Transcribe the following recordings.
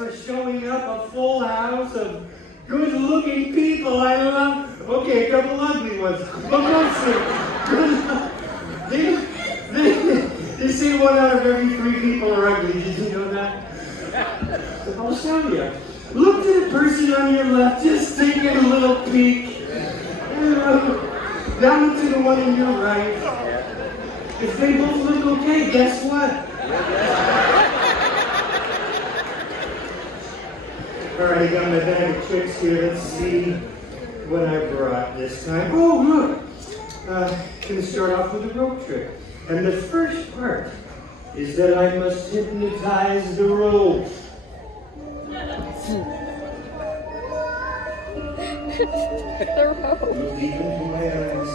for showing up, a full house of good-looking people. I love, okay, a couple ugly ones, but mostly good. They say 1 out of every 3 people are ugly. Did you know that? I'll show you. Look to the person on your left, just taking a little peek. Down to the one on your right. If they both look okay, guess what? Alright, I got my bag of tricks here. Let's see what I brought this time. Oh, look! Gonna start off with a rope trick. And the first part is that I must hypnotize the rope. Look deep into my eyes.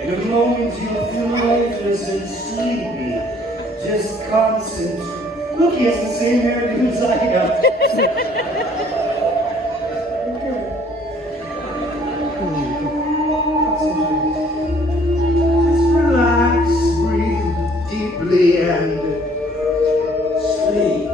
In a moment you'll feel lifeless and sleepy. Just concentrate. Look, he has the same hairdo as I have. Just relax, breathe deeply, and sleep.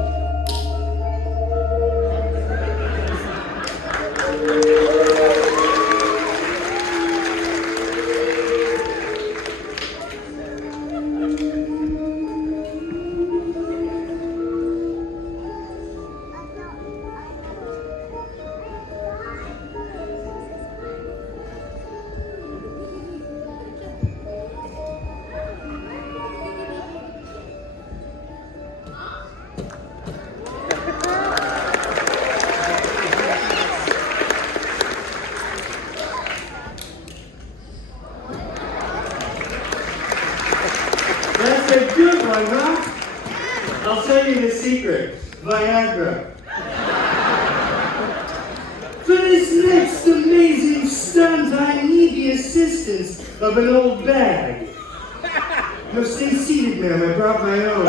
That's a good one, huh? I'll tell you the secret. Viagra. For this next amazing stunt, I need the assistance of an old bag. No, stay seated, ma'am. I brought my own.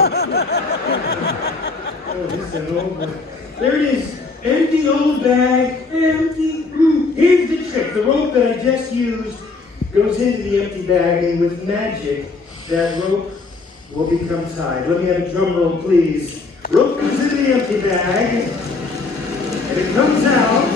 Oh, this is an old one. There it is. Empty old bag. Empty. Here's the trick. The rope that I just used goes into the empty bag, and with magic, that rope will become tied. Let me have a drum roll, please. Rope goes into the empty bag, and it comes out.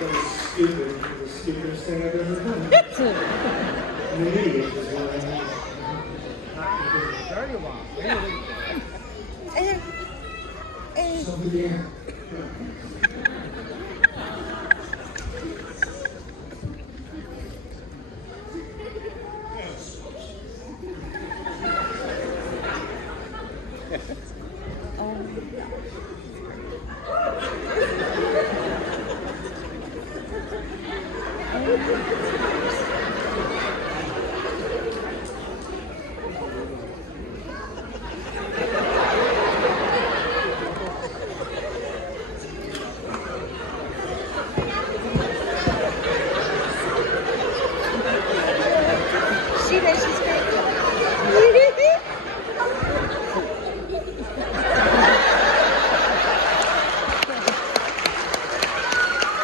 That was stupid. The stupidest thing I've ever done. I'm an idiot, is what I mean. It's over there.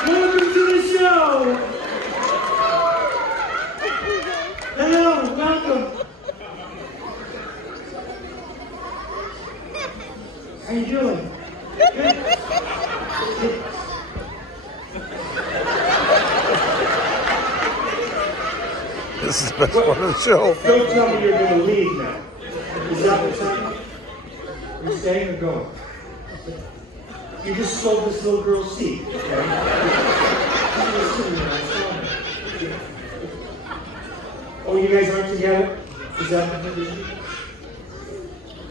Welcome to the show! Hello, welcome. How you doing? Good? This is the best part of the show. Don't tell me you're going to leave now. Is that what's happening? You're staying or going? You just stole this little girl's seat, okay? Oh, you guys aren't together? Is that what it is?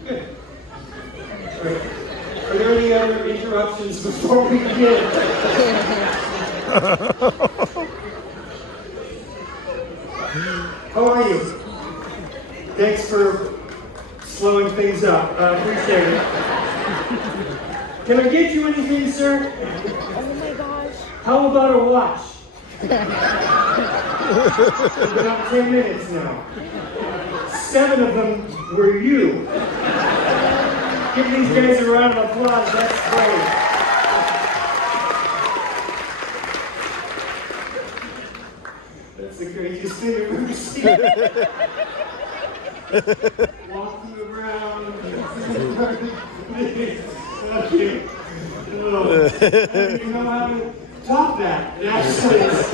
Good. All right. Are there any other interruptions before we begin? How are you? Thanks for slowing things up. I appreciate it. Can I get you anything, sir? Oh my gosh. How about a watch? It's been about 10 minutes now. 7 of them were you. Give these guys a round of applause. That's great. craziest thing I've ever seen. Walking around. Okay. Oh, I don't even know how to top that. It actually is.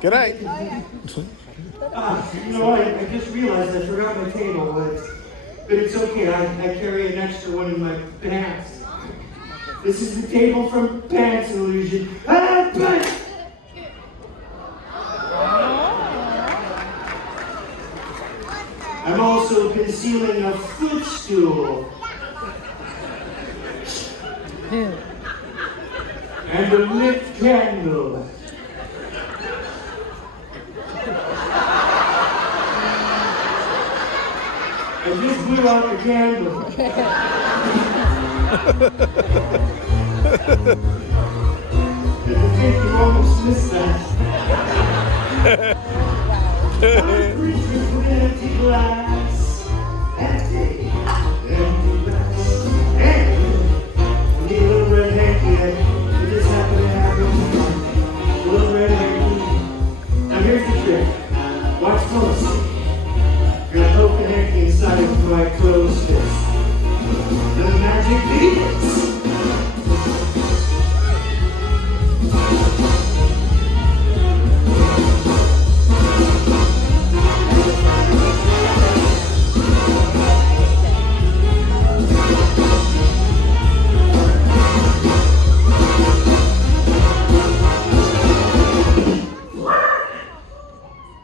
Good night. You know, I just realized I forgot my table, but it's okay. I carry an extra one in my pants. This is the table from Pants Illusion. Ah, but I'm also concealing a footstool. And a lit candle. I just blew out the candle. I think you almost missed that. Creatures with an empty glass. Empty glass. And the little red hanky that just happened to happen. Little red hanky. Now here's the trick. Watch closely. You're gonna poke the hanky inside of my closed fist. The magic begins.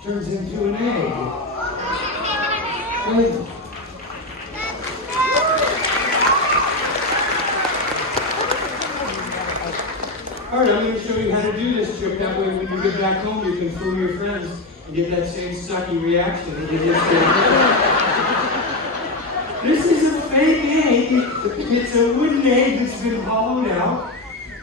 Turns into an egg. Right. Alright, I'm going to show you how to do this trick. That way when you get back home, you can fool your friends and get that same sucky reaction that you just did. This is a fake egg. It's a wooden egg that's been hollowed out.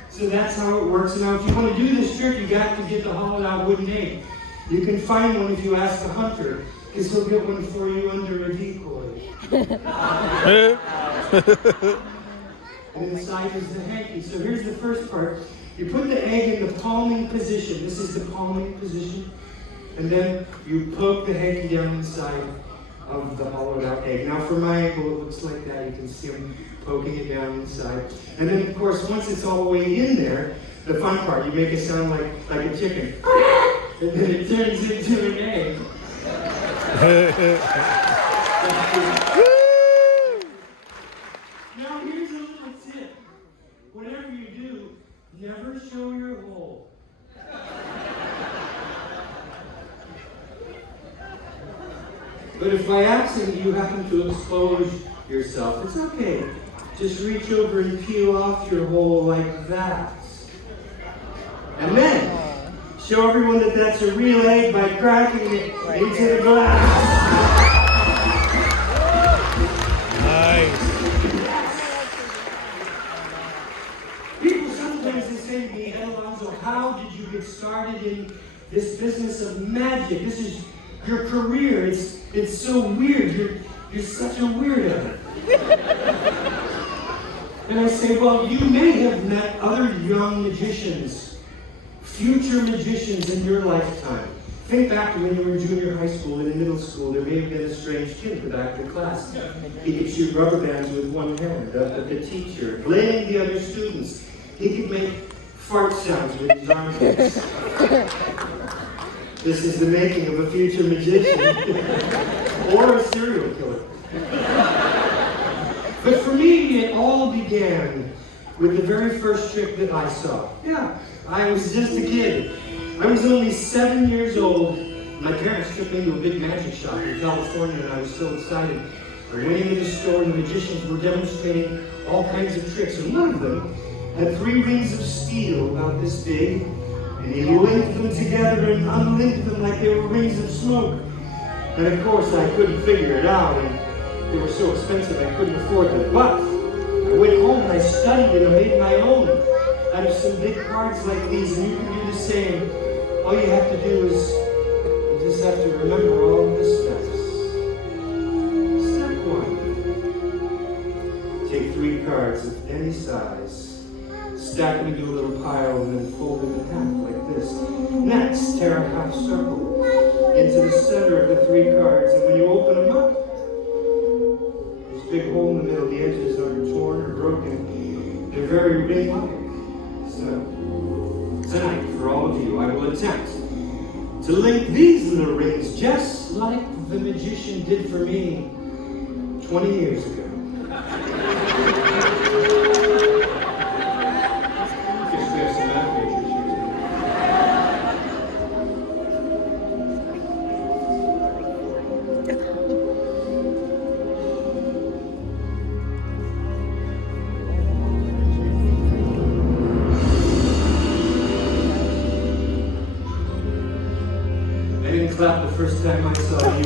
So that's how it works. Now, if you want to do this trick, you got to get the hollowed out wooden egg. You can find one if you ask the hunter, because he'll get one for you under a decoy. And inside is the hanky. So here's the first part. You put the egg in the palming position. This is the palming position. And then you poke the hanky down inside of the hollowed out egg. Now for my ankle, it looks like that. You can see him poking it down inside. And then, of course, once it's all the way in there, the fun part, you make it sound like a chicken. And then it turns into an egg. Now here's a little tip. Whatever you do, never show your hole. But if by accident you happen to expose yourself, it's okay. Just reach over and peel off your hole like that. And then, show everyone that that's a real egg by cracking it into the glass. Nice. People sometimes they say to me, Ed Alonzo, how did you get started in this business of magic? This is your career. It's so weird. You're such a weirdo. And I say, well, you may have met other young magicians, future magicians in your lifetime. Think back to when you were in junior high school and in middle school. There may have been a strange kid in the back of the class. He could shoot rubber bands with one hand up at the teacher, blaming the other students. He could make fart sounds with his armpits. This is the making of a future magician or a serial killer. But for me, it all began with the very first trick that I saw. Yeah, I was just a kid. I was only 7 years old. My parents took me to a big magic shop in California, and I was so excited. I went into the store, and the magicians were demonstrating all kinds of tricks, and one of them had 3 rings of steel about this big, and he linked them together and unlinked them like they were rings of smoke. And of course, I couldn't figure it out, and they were so expensive I couldn't afford them. But I went home and I studied and I made my own out of some big cards like these, and you can do the same. All you have to do is you just have to remember all of the steps. Step 1. Take 3 cards of any size. stack them into a little pile and then fold them in half like this. Next, tear a half circle into the center of the 3 cards, and when you open them up, there's a big hole in the middle. The edges are torn or broken. They're very ring-like. So, tonight, for all of you, I will attempt to link these little rings just like the magician did for me 20 years ago. Guess we have some math majors here tonight. I didn't clap the first time I saw you.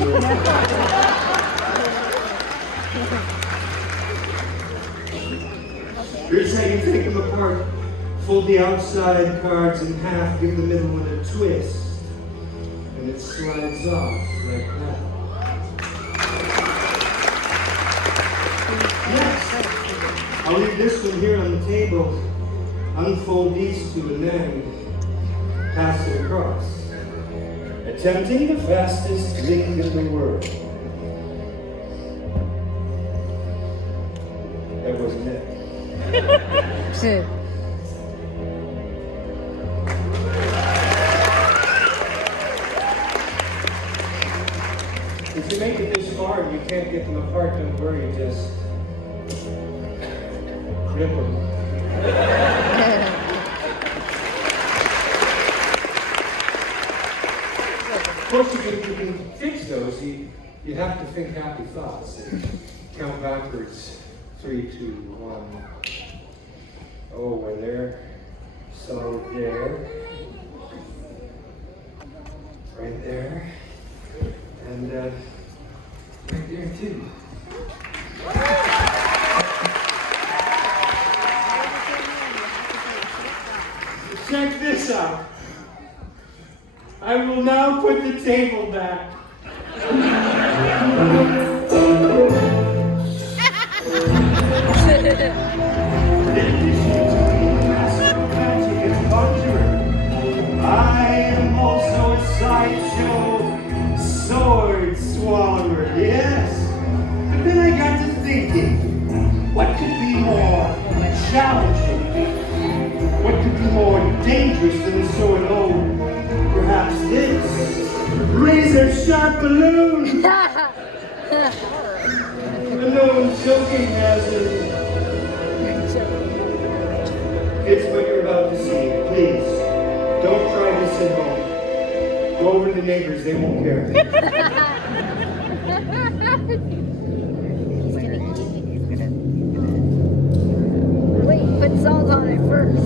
Here's how you take them apart. Fold the outside cards in half, give the middle one a twist, and it slides off like that. Next, I'll leave this one here on the table, unfold these 2, and then pass it across. Attempting the fastest link in the world. That wasn't it. If you make it this far and you can't get them apart, don't worry, just grip them. Of course, if you can fix those, you have to think happy thoughts and count backwards. 3, 2, 1. Oh, we're there. So there. Right there. And right there too. Check this out. I will now put the table back. I am also a sideshow sword swallower, yes. But then I got to thinking, what could be more challenging? What could be more dangerous than a sword? Oh, perhaps this razor sharp balloon. No joking hazard. It's what you're about to see. Please, don't try this at home. Go over to the neighbors, they won't care. Wait, put salt on it first.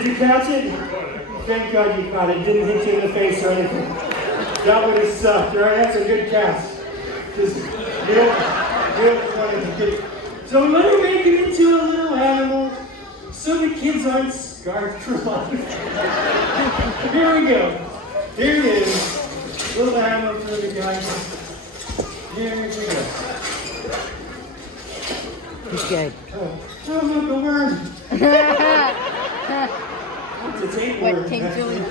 Did you catch it? Thank God you caught it. Didn't hit you in the face or anything. That would have sucked, right? That's a good catch. Just real funny to get. So let her make it into a little animal so the kids aren't scarred for life. Here we go. Here it is. Little animal for the guys. Here we go. He's good. Oh, look, a worm. It's a tapeworm. What King Julie?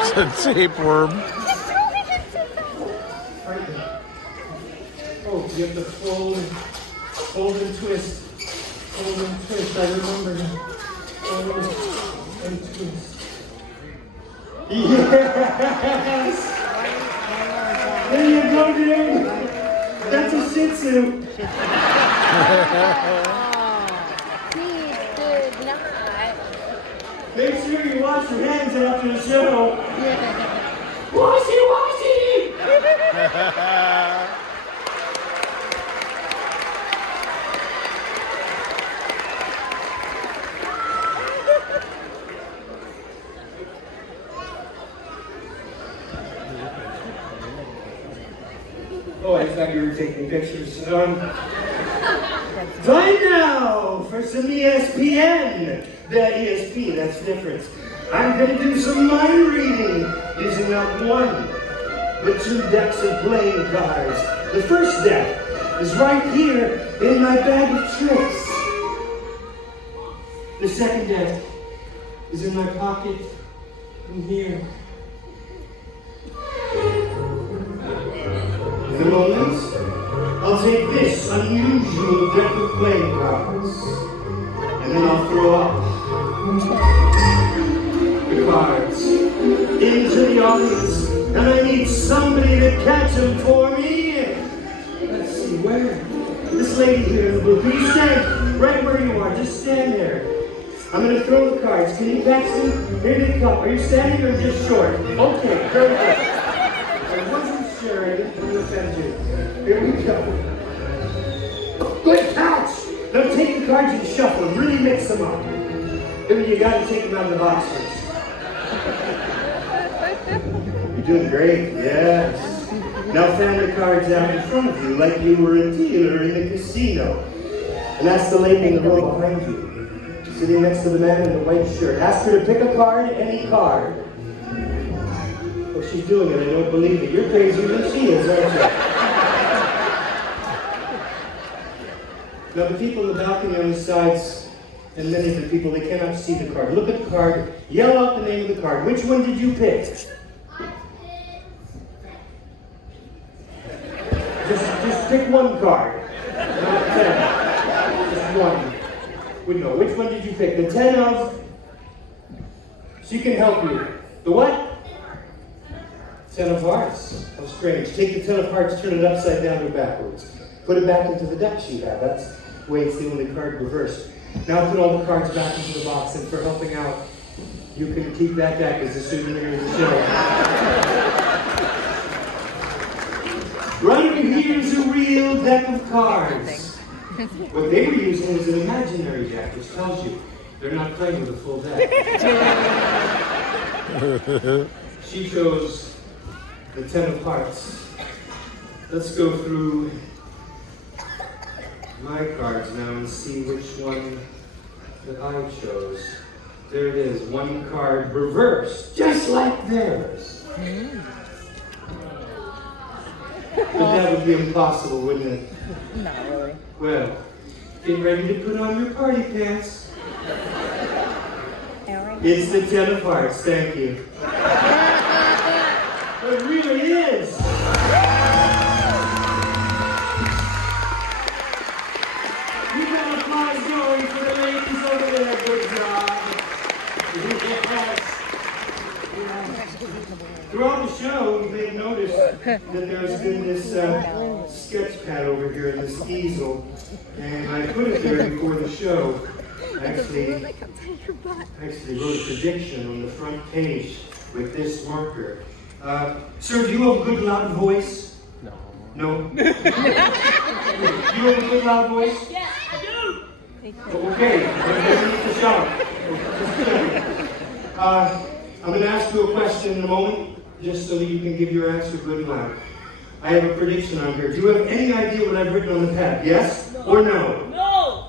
It's a tapeworm. Right there. Oh, you have to fold and twist. Fold and twist. I remember now. Fold and twist. Yes! There you go, dude. That's a Shih Tzu. He did not. Make sure you wash your hands after the show. Washy, washy! Oh, I thought you were taking pictures. Time now for some ESPN. The ESP, that's different. I'm going to do some mind reading using not one, but 2 decks of playing cards. The first deck is right here in my bag of tricks. The second deck is in my pocket in here. In a moment, I'll take this unusual deck of playing cards, and then I'll throw up the cards into the audience, and I need somebody to catch them for me. Let's see, where? This lady here in the blue. Can you stand right where you are? Just stand there. I'm going to throw the cards. Can you catch them? Here they come. Are you standing or just short? Okay, very good. I wasn't sure. I didn't want to offend you. Here we go. Good catch! Now take the cards and shuffle them. Really mix them up. Then you got to take them out of the box first. You're doing great. Yes. Now fan the cards out in front of you like you were a dealer in the casino. And that's the lady in the row behind you, sitting next to the man in the white shirt. Ask her to pick a card, any card. Oh, she's doing it. I don't believe it. You're crazier than she is, aren't you? Now the people in the balcony on the sides, and many of the people, they cannot see the card. Look at the card, yell out the name of the card. Which one did you pick? Just pick one card. Not 10. Just one. We know. Which one did you pick? The 10 of? She can help you. The what? 10 of hearts. How strange. Take the 10 of hearts, turn it upside down or backwards. Put it back into the deck you have. That's the way it's the only card reversed. Now put all the cards back into the box, and for helping out, you can keep that deck as a souvenir of the show. Right over here is a real deck of cards. What they were using was an imaginary deck, which tells you they're not playing with a full deck. She chose the 10 of hearts. Let's go through my cards now and see which one that I chose. There it is, one card reversed, just like theirs. But that would be impossible, wouldn't it? Not really. Well, get ready to put on your party pants. It's the 10 of hearts, thank you. It really is. You got applause going for the ladies over there. Good job. Yes. Throughout the show, you may have noticed that there's been this sketch pad over here, this easel, and I put it there before the show. I actually wrote a prediction on the front page with this marker. Sir, do you have a good loud voice? No. No? Do you have a good loud voice? Yes, I do. Okay, then you need to shout. I'm going to ask you a question in a moment, just so that you can give your answer good and loud. I have a prediction on here. Do you have any idea what I've written on the pad? Yes or no? No!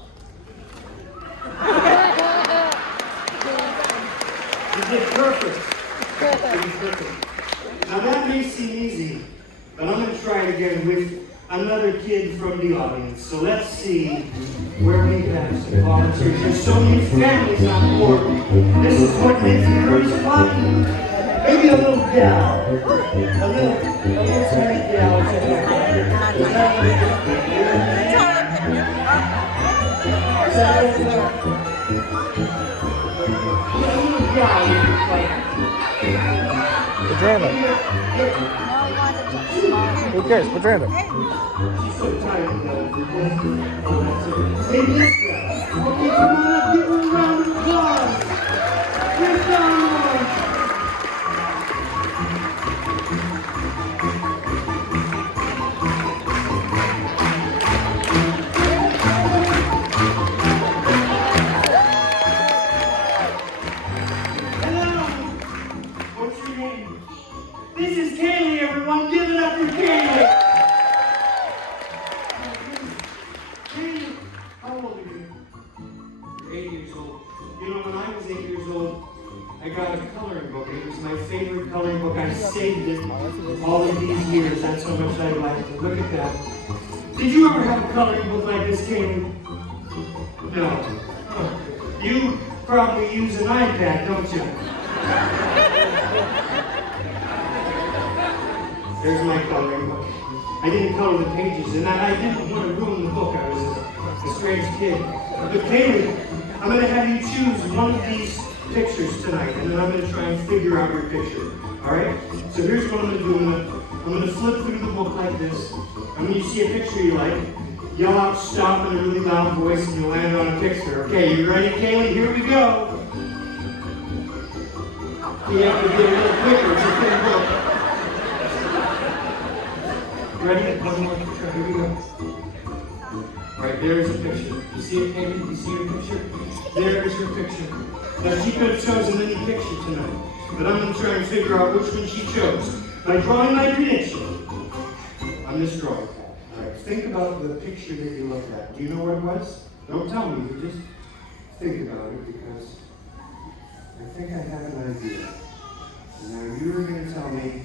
You did perfect. You did perfect. Now that may seem easy, but I'm going to try it again with another kid from the audience. So let's see where we have some volunteers. There's so many families on board. This is what makes it very fun. Maybe a little gal. A little tiny gal. Is that it? A little gal. Bandana. Who cares? Bandana. She's so tired now. Hey, this guy. Okay, come on up. Give her a round of applause. Here's Donald. Hello. What's your name? This is Kaylee, everyone. Give it up for Kaylee. Kaylee, how old are you? You're 8 years old. You know, when I was 8 years old, I got a coloring book. It was my favorite coloring book. I saved it all of these years. That's how much I liked it. Look at that. Did you ever have a coloring book like this, Kaylee? No. Oh. You probably use an iPad, don't you? There's my coloring book. I didn't color the pages, and I didn't want to ruin the book. I was a strange kid. But Kaylee, I'm going to have you choose one of these pictures tonight, and then I'm going to try and figure out your picture. All right? So here's what I'm going to do. I'm going to flip through the book like this. And when you see a picture you like, yell out stop in a really loud voice, and you'll land on a picture. Okay, you ready, Kaylee? Here we go. You have to be a little quicker. It's a thin book. Ready? One more picture. Here we go. Right, there's a picture. You see it, Kaylee? You see your picture? There is your picture. Now, she could have chosen any picture tonight, but I'm going to try and figure out which one she chose by drawing my prediction on this drawing pad. All right, think about the picture that you looked at. Do you know what it was? Don't tell me. You just think about it, because I think I have an idea. Now, you were going to tell me.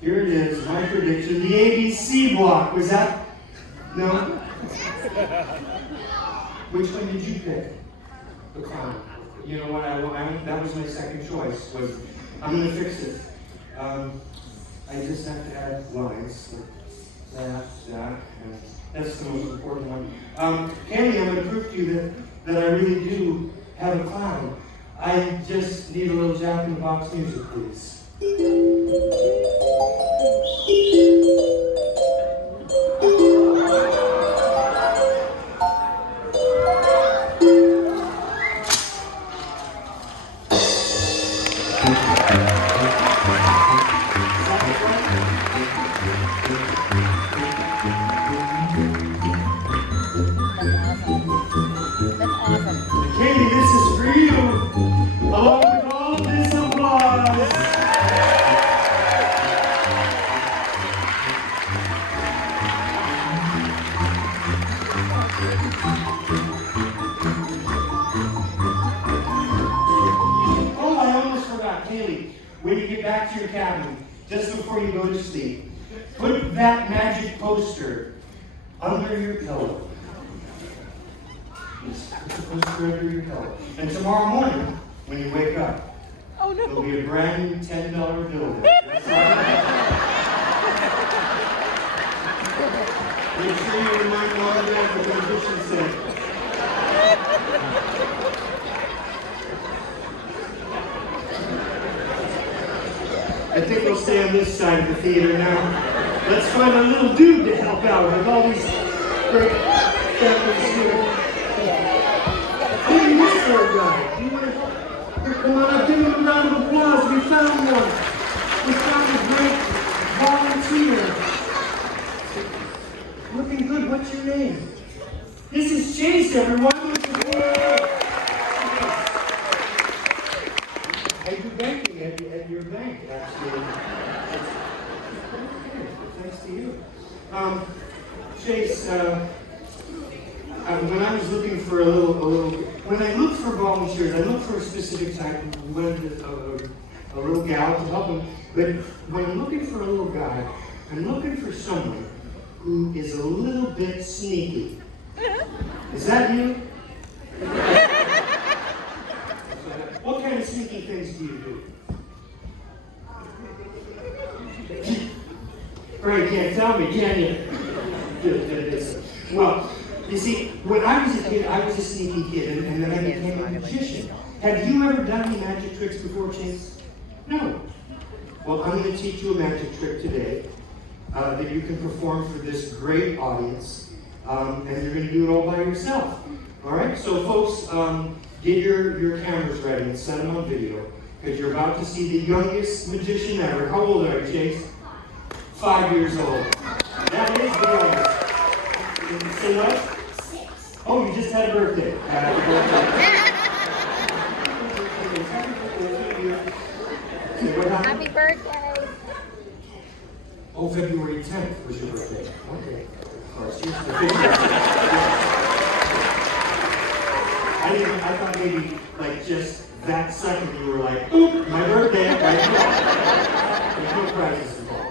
Here it is, my prediction. The ABC block. Was that? No? Which one did you pick? The clown. You know what? That was my second choice. Was I'm going to fix it. I just have to add lines. Like that, and that's the most important one. Kaylee, I'm going to prove to you that I really do have a clown. I just need a little Jack in the Box music, please. Katie, this is for you, along with all of this applause. Oh, I almost forgot, Kaylee, when you get back to your cabin, just before you go to sleep, put that magic poster under your pillow. Put the poster under your pillow. And tomorrow morning, when you wake up, there'll be a brand new $10 bill there. Make sure you remind Mom and Dad what the magician said. I think we'll stay on this side of the theater now. Let's find a little dude to help out. I've always great families here. Hey, Mr. Guy, you want to here, come on up, give him a round of applause. We found one. We found a great volunteer. Looking good. What's your name? This is Chase, everyone. I do banking at your bank, actually. Thanks to you. Chase, when I was looking for when I look for volunteers, I look for a specific type, a little gal to help them. But when I'm looking for a little guy, I'm looking for someone who is a little bit sneaky. Is that you? What kind of sneaky things do you do? Right, you can't tell me, can you? Well, you see, when I was a kid, I was a sneaky kid, and then I became a magician. Have you ever done any magic tricks before, Chase? No. Well, I'm going to teach you a magic trick today that you can perform for this great audience, and you're going to do it all by yourself. All right? So, folks, get your cameras ready and set them on video, because you're about to see the youngest magician ever. How old are you, Chase? 5 years old. That is the youngest. Say what? 6. Oh, you just had a birthday. Happy birthday. Happy birthday. Oh, February 10th was your birthday. Okay. Of course, I thought maybe, like, just that second you were like, oop, my birthday. Right? There's no prizes involved.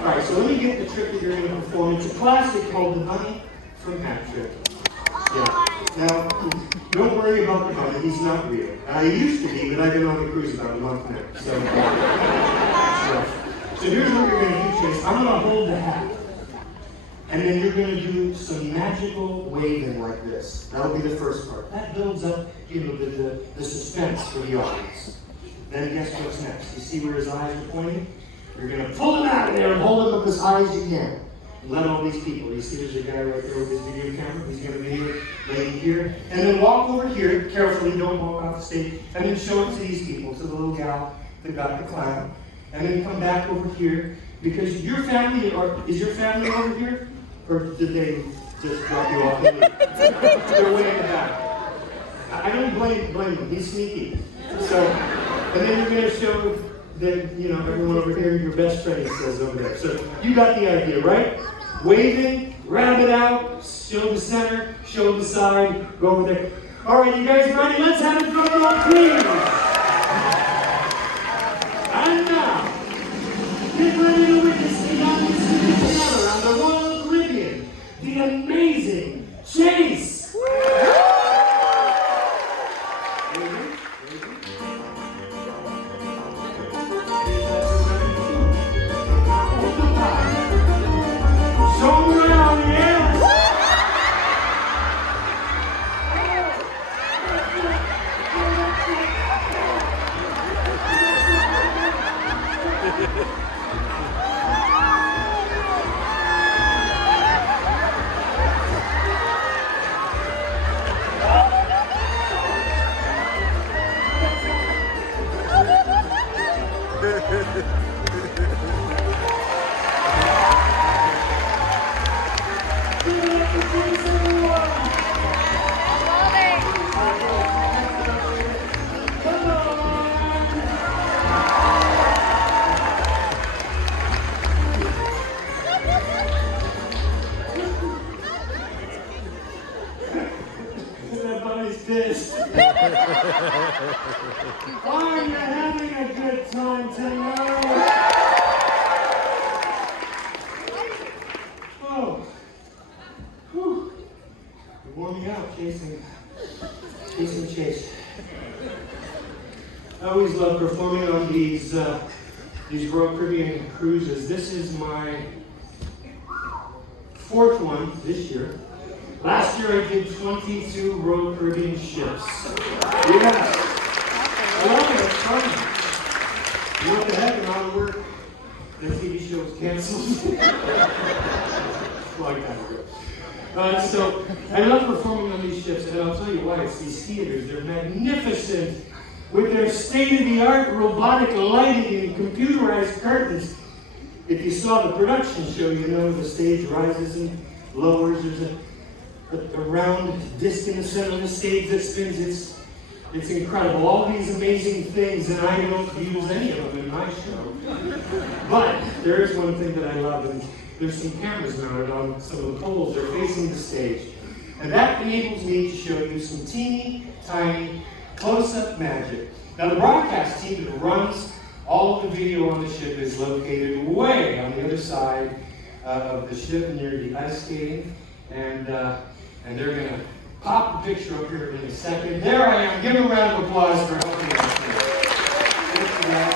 All right, so let me get the trick that you're going to perform. It's a classic called the bunny from Hat Trick. Yeah. Now, don't worry about the bunny. He's not real. He used to be, but I've been on the cruise about a month now. So here's what you're going to do, Chase. I'm going to hold the hat. And then you're going to do some magical waving like this. That'll be the first part. That builds up, the suspense for the audience. Then guess what's next? You see where his eyes are pointing? You're going to pull him out of there and hold him up as high as you can. Let all these people, you see there's a guy right there with his video camera, he's going to video laying here. And then walk over here, carefully, don't walk off the stage, and then show it to these people, to the little gal that got the clown. And then come back over here, because your family, is your family over here? Or did they just drop you off? They're way in the back. I don't blame them, he's sneaky. So, and then you're going to show that, everyone over here, your best friend, he says over there. So you got the idea, right? Waving, grab it out, show the center, show the side, go over there. All right, you guys ready? Let's have a drum roll, please. And now, get ready to witness the youngest magician ever on the Royal Caribbean, the amazing Chase. Are you having a good time tonight? Oh. Whew. You're warming up, chasing Chase. I always love performing on these Royal Caribbean cruises. This is my 4th one this year. Last year I did 22 Royal Caribbean ships. Yes. I love it. It's fun. You know what the heck? I'm out of work. The TV show was canceled. Like that. So I love performing on these ships, and I'll tell you why. It's these theaters. They're magnificent with their state-of-the-art robotic lighting and computerized curtains. If you saw the production show, you know the stage rises and lowers. There's a round disc in the center of the stage that spins. It's incredible. All these amazing things, and I don't use any of them in my show. But there is one thing that I love, and there's some cameras mounted on some of the poles. They're facing the stage. And that enables me to show you some teeny, tiny, close-up magic. Now, the broadcast team that runs all of the video on the ship is located way on the other side of the ship near the ice skating. And they're going to pop the picture up here in a second. There I am. Give them a round of applause for helping us here. Thank you, guys.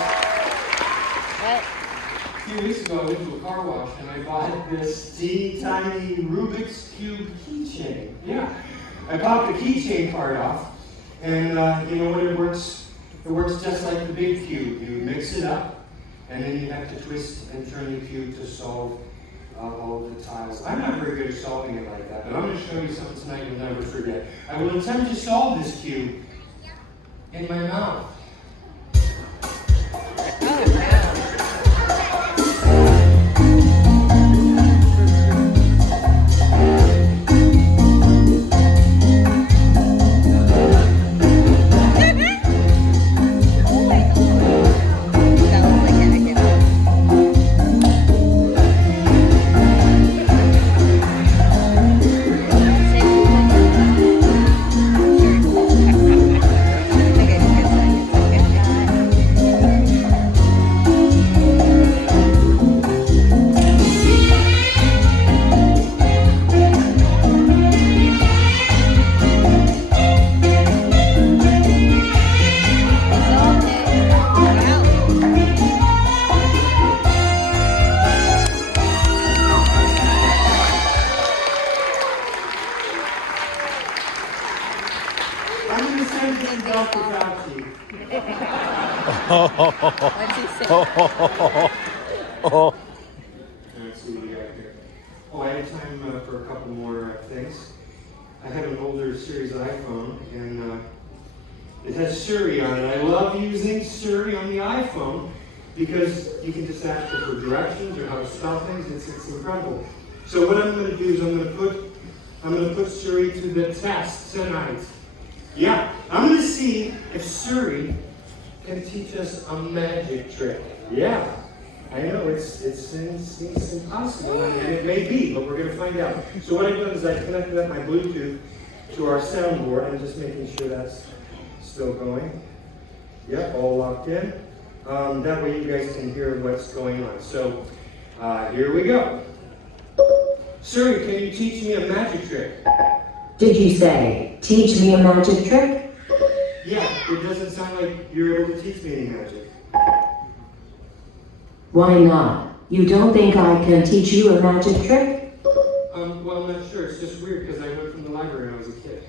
A few weeks ago, I went to a car wash and I bought this teeny tiny Rubik's Cube keychain. Yeah. I popped the keychain part off, and you know what? It works just like the big cube. You mix it up, and then you have to twist and turn the cube to solve all of the tiles. I'm not very good at solving it like that, but I'm going to show you something tonight you'll never forget. I will attempt to solve this cube in my mouth. What's he say? Let's see what we got here. Oh, I have time for a couple more things. I have an older series iPhone, and it has Siri on it. I love using Siri on the iPhone because you can just ask her for directions or how to spell things. It's incredible. So what I'm going to do is I'm going to put Siri to the test tonight. Yeah, I'm going to see if Siri can teach us a magic trick. Yeah, I know it's impossible, and it may be, but we're going to find out. So what I've done is I've connected up my Bluetooth to our soundboard. I'm just making sure that's still going. Yep, all locked in. That way you guys can hear what's going on. So here we go. Siri, can you teach me a magic trick? Did you say, teach me a magic trick? Yeah, it doesn't sound like you're able to teach me any magic. Why not? You don't think I can teach you a magic trick? Well, I'm not sure. It's just weird because I went from the library when I was a kid.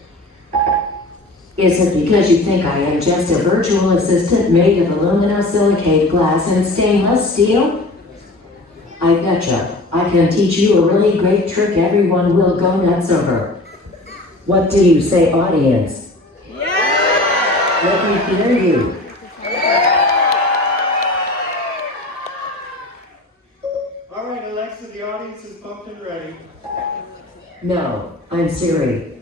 Is it because you think I am just a virtual assistant made of aluminum, silicate, glass, and stainless steel? I betcha. I can teach you a really great trick everyone will go nuts over. What do you say, audience? Yeah! Let me hear you. All right, Alexa, the audience is pumped and ready. No, I'm Siri.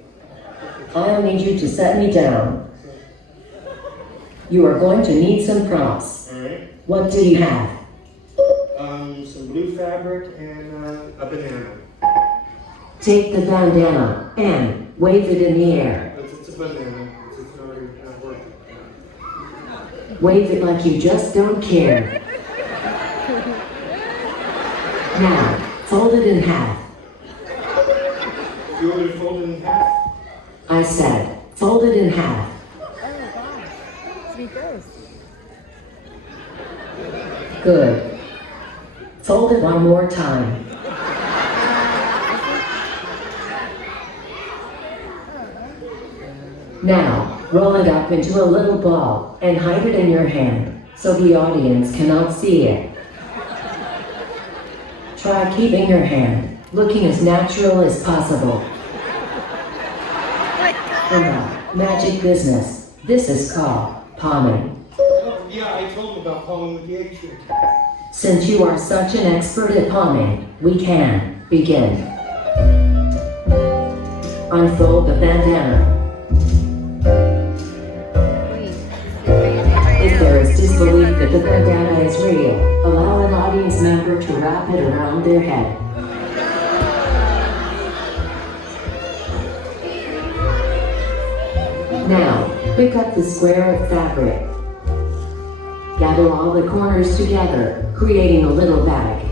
I'll need you to set me down. You are going to need some props. All right. What do you have? Some blue fabric and a banana. Take the bandana and wave it in the air. It's a banana. It's not working. Wave it like you just don't care. Now, fold it in half. You want me to fold it in half? I said, fold it in half. Oh my gosh. Sweet gross. Good. Fold it one more time. Now, roll it up into a little ball and hide it in your hand so the audience cannot see it. Try keeping your hand looking as natural as possible. In the magic business, this is called palming. Oh, yeah, I told him about palming with the egg trick. Since you are such an expert at palming, we can begin. Unfold the bandana. disbelief that the bandana is real. Allow an audience member to wrap it around their head. Now, pick up the square of fabric. Gather all the corners together, creating a little bag.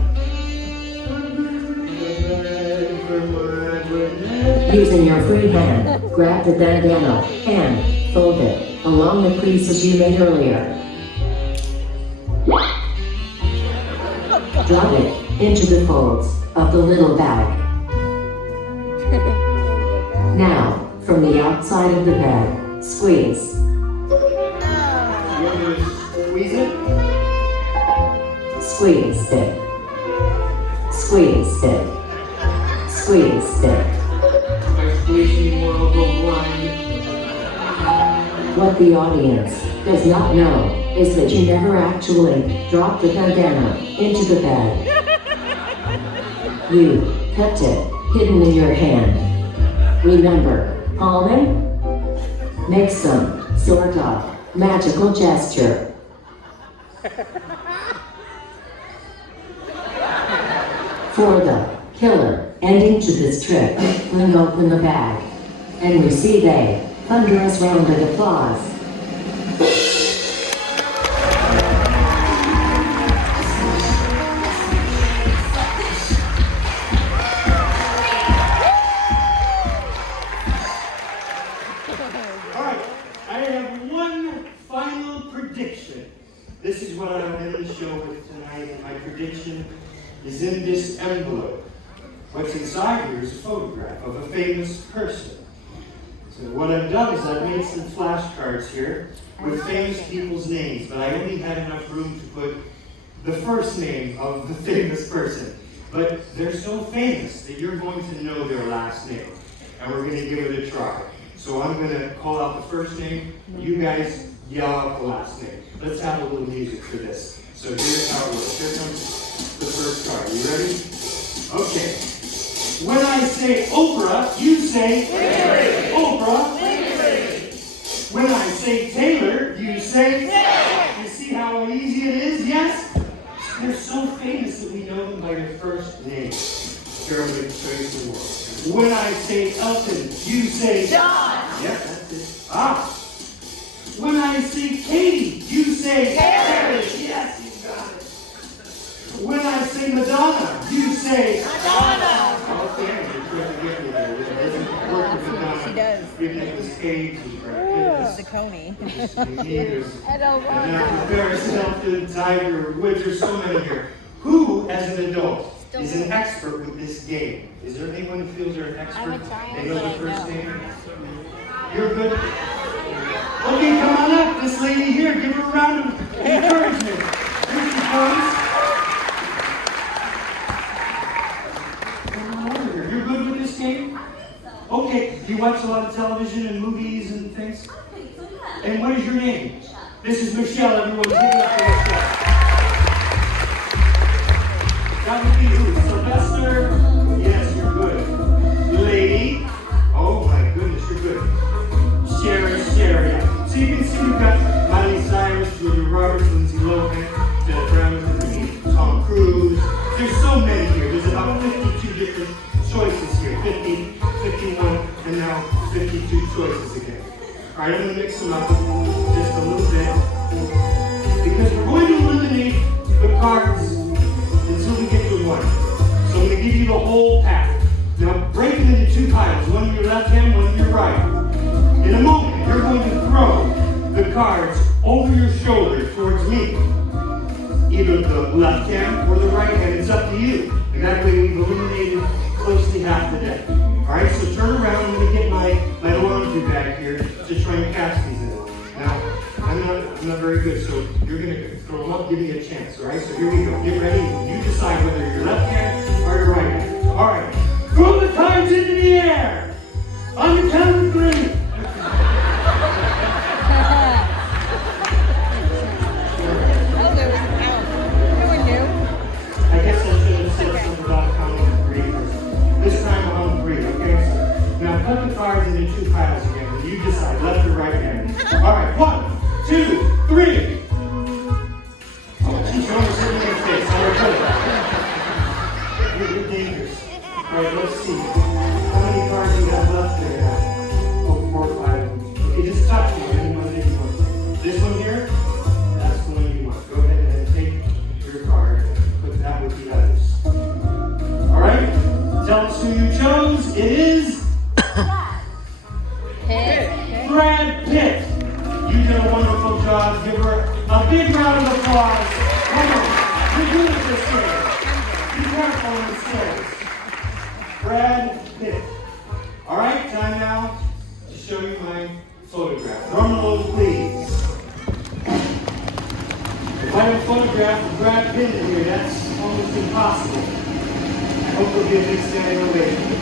Using your free hand, grab the bandana and fold it along the creases you made earlier. Drop it into the folds of the little bag. Now, from the outside of the bag, squeeze. Squeeze it. Squeeze it. Squeeze it. Squeeze it. By squeezing more, I'll go blind. What the audience does not know is that you never actually dropped the bandana into the bag. You kept it hidden in your hand. Remember, palming? Make some sort of magical gesture. For the killer ending to this trick, fling open the bag and receive a thunderous round of applause. Alright, I have one final prediction. This is what I'm going to show with tonight, and my prediction is in this envelope. What's inside here is a photograph of a famous person. So what I've done is I've made some flashcards here with famous people's names, but I only had enough room to put the first name of the famous person. But they're so famous that you're going to know their last name, and we're going to give it a try. So I'm going to call out the first name, you guys yell out the last name. Let's have a little music for this. So here's how it works. Here comes the first card. You ready? Okay. When I say Oprah, you say Siri. Oprah. Siri. When I say Taylor, you say Siri. You see how easy it is? Yes? They're so famous that we know them by their first name. Here, I'm going to show you some more. When I say Elton, you say John. Yep, that's it. Ah. When I say Katie, you say Harry. Yes, you got it. When I say Madonna, you say Madonna. Okay, you're trying to get me there. It doesn't work with Madonna. She does. Even if it was Kate, The Coney. Ed Alonzo. and Paris Hilton, Tiger Woods, there's so many here. Who, as an adult, is an expert with this game? Is there anyone who feels they're an expert? I'm a child, They know but the I first know. name? You're good? Okay, come on up. This lady here, give her a round of encouragement. Here she comes. Come on over here. You're good with this game? Okay, do you watch a lot of television and movies and things? And what is your name? This is Michelle, everyone. Give it up for Michelle. That would be who? Sylvester? Yes, you're good. Lady? Oh my goodness, you're good. Sherry. So you can see we've got Miley Cyrus, Julia Roberts, Lindsay Lohan, Jeff Brown, Tom Cruise. There's so many here. There's about 52 different choices here. 50, 51, and now 52 choices again. All right, I'm going to mix them up just a little bit because we're going to eliminate the cards until we get to one. So I'm going to give you the whole pack. Now break them into two piles, one in your left hand, one in your right. In a moment, you're going to throw the cards over your shoulder towards me. Either the left hand or the right hand, it's up to you. And that way we've eliminated close to half the deck. Alright, so turn around. I'm going to get my laundry bag here to try and catch these in it. Now, I'm not very good, so you're going to throw them up, give me a chance, alright? So here we go. Get ready. You decide whether your left hand or your right hand. Alright, throw the cards into the air. On the count of three. I guess I should have said something about counting to three first. This time I'll count three, okay? Now put the cards into two piles again, and you decide, left or right hand. Alright, 1, 2, 3. right, let's see. How many cards you got left there now? Oh, 4 or 5. Okay, just touch one. Any one that you want. This one here, that's the one you want. Go ahead and take your card. Put that with the others. All right? Tell us who you chose. It is Brad Pitt. You did a wonderful job. Give her a big round of applause. Come on. You're good at this thing. Be careful on the stairs. Brad Pitt. All right, time now to show you my photograph. Drum roll, please. If I have a photograph of Brad Pitt in here, that's almost impossible. I hope there'll be a big standing ovation.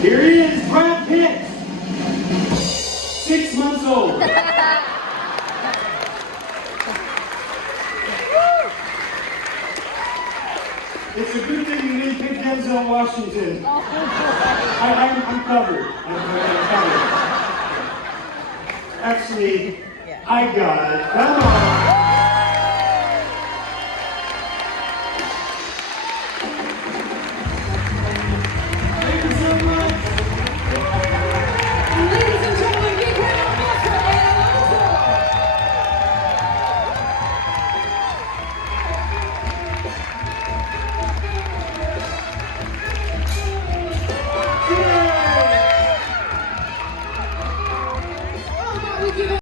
Here he is, Brad Pitt. 6 months old. It's a good thing you didn't pick Denzel Washington. I'm covered. I'm covered. Actually, I got it. Come on.